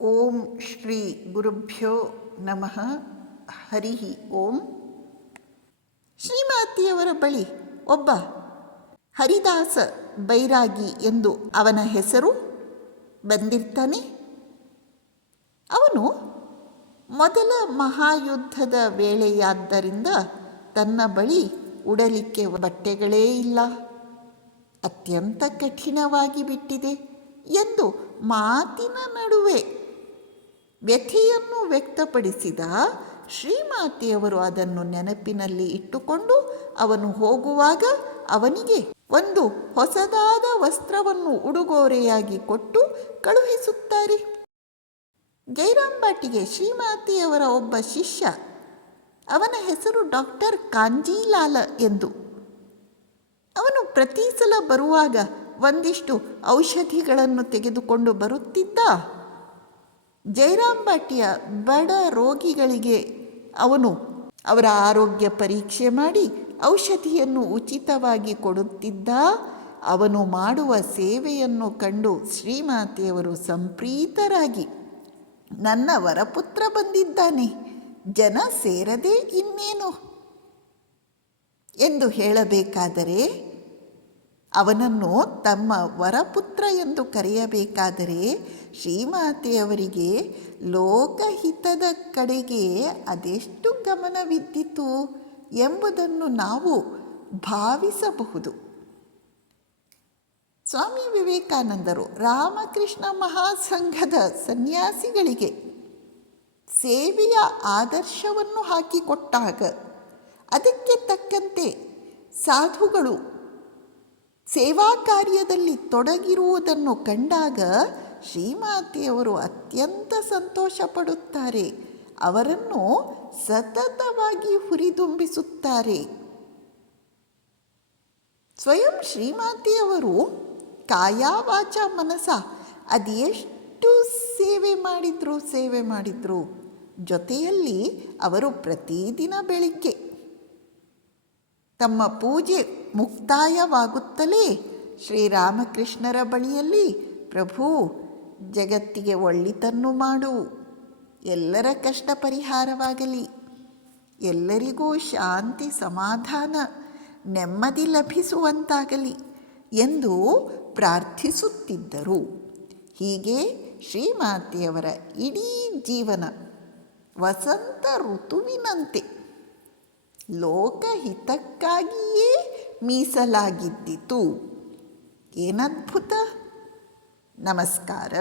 ಓಂ ಶ್ರೀ ಗುರುಭ್ಯೋ ನಮಃ. ಹರಿ ಓಂ. ಶ್ರೀಮಾತೆಯವರ ಬಳಿ ಒಬ್ಬ ಹರಿದಾಸ ಬೈರಾಗಿ ಎಂದು ಅವನ ಹೆಸರು ಬಂದಿರ್ತಾನೆ. ಅವನು ಮೊದಲ ಮಹಾಯುದ್ಧದ ವೇಳೆಯಾದ್ದರಿಂದ ತನ್ನ ಬಳಿ ಉಡಲಿಕ್ಕೆ ಬಟ್ಟೆಗಳೇ ಇಲ್ಲ, ಅತ್ಯಂತ ಕಠಿಣವಾಗಿ ಬಿಟ್ಟಿದೆ ಎಂದು ಮಾತಿನ ನಡುವೆ ವ್ಯಥೆಯನ್ನು ವ್ಯಕ್ತಪಡಿಸಿದ. ಶ್ರೀಮಾತೆಯವರು ಅದನ್ನು ನೆನಪಿನಲ್ಲಿ ಇಟ್ಟುಕೊಂಡು ಅವನು ಹೋಗುವಾಗ ಅವನಿಗೆ ಒಂದು ಹೊಸದಾದ ವಸ್ತ್ರವನ್ನು ಉಡುಗೊರೆಯಾಗಿ ಕೊಟ್ಟು ಕಳುಹಿಸುತ್ತಾರೆ. ಜೈರಾಂಬಾಟಿಗೆ ಶ್ರೀಮಾತೆಯವರ ಒಬ್ಬ ಶಿಷ್ಯ, ಅವನ ಹೆಸರು ಡಾಕ್ಟರ್ ಕಾಂಜೀಲಾಲ ಎಂದು. ಅವನು ಪ್ರತಿ ಸಲ ಬರುವಾಗ ಒಂದಿಷ್ಟು ಔಷಧಿಗಳನ್ನು ತೆಗೆದುಕೊಂಡು ಬರುತ್ತಿದ್ದ. ಜೈರಾಂಬಾಟಿಯ ಬಡ ರೋಗಿಗಳಿಗೆ ಅವನು ಅವರ ಆರೋಗ್ಯ ಪರೀಕ್ಷೆ ಮಾಡಿ ಔಷಧಿಯನ್ನು ಉಚಿತವಾಗಿ ಕೊಡುತ್ತಿದ್ದ. ಅವನು ಮಾಡುವ ಸೇವೆಯನ್ನು ಕಂಡು ಶ್ರೀಮಾತೆಯವರು ಸಂಪ್ರೀತರಾಗಿ, ನನ್ನ ವರಪುತ್ರ ಬಂದಿದ್ದಾನೆ, ಜನ ಸೇರದೆ ಇನ್ನೇನು ಎಂದು ಹೇಳಬೇಕಾದರೆ, ಅವನನ್ನು ತಮ್ಮ ವರಪುತ್ರ ಎಂದು ಕರೆಯಬೇಕಾದರೆ ಶ್ರೀಮಾತೆಯವರಿಗೆ ಲೋಕಹಿತದ ಕಡೆಗೆ ಅದೆಷ್ಟು ಗಮನವಿದ್ದಿತು ಎಂಬುದನ್ನು ನಾವು ಭಾವಿಸಬಹುದು. ಸ್ವಾಮಿ ವಿವೇಕಾನಂದರು ರಾಮಕೃಷ್ಣ ಮಹಾಸಂಘದ ಸನ್ಯಾಸಿಗಳಿಗೆ ಸೇವೆಯ ಆದರ್ಶವನ್ನು ಹಾಕಿಕೊಟ್ಟಾಗ ಅದಕ್ಕೆ ತಕ್ಕಂತೆ ಸಾಧುಗಳು ಸೇವಾ ಕಾರ್ಯದಲ್ಲಿ ತೊಡಗಿರುವುದನ್ನು ಕಂಡಾಗ ಶ್ರೀಮಾತೆಯವರು ಅತ್ಯಂತ ಸಂತೋಷ ಪಡುತ್ತಾರೆ. ಅವರನ್ನು ಸತತವಾಗಿ ಹುರಿದುಂಬಿಸುತ್ತಾರೆ. ಸ್ವಯಂ ಶ್ರೀಮಾತೆಯವರು ಕಾಯ ವಾಚ ಮನಸ ಅದೆಷ್ಟು ಸೇವೆ ಮಾಡಿದ್ರು. ಜೊತೆಯಲ್ಲಿ ಅವರು ಪ್ರತಿದಿನ ಬೆಳಿಗ್ಗೆ ತಮ್ಮ ಪೂಜೆ ಮುಕ್ತಾಯವಾಗುತ್ತಲೇ ಶ್ರೀರಾಮಕೃಷ್ಣರ ಬಳಿಯಲ್ಲಿ, ಪ್ರಭು, ಜಗತ್ತಿಗೆ ಒಳ್ಳೆತನ್ನು ಮಾಡು, ಎಲ್ಲರ ಕಷ್ಟ ಪರಿಹಾರವಾಗಲಿ, ಎಲ್ಲರಿಗೂ ಶಾಂತಿ ಸಮಾಧಾನ ನೆಮ್ಮದಿ ಲಭಿಸುವಂತಾಗಲಿ ಎಂದು ಪ್ರಾರ್ಥಿಸುತ್ತಿದ್ದರು. ಹೀಗೆ ಶ್ರೀಮಾತೆಯವರ ಇಡೀ ಜೀವನ ವಸಂತ ಋತುವಿನಂತೆ ಲೋಕಹಿತಕ್ಕಾಗಿಯೇ ಮೀಸಲಾಗಿದ್ದಿತು. ಏನದ್ಭುತ! ನಮಸ್ಕಾರ.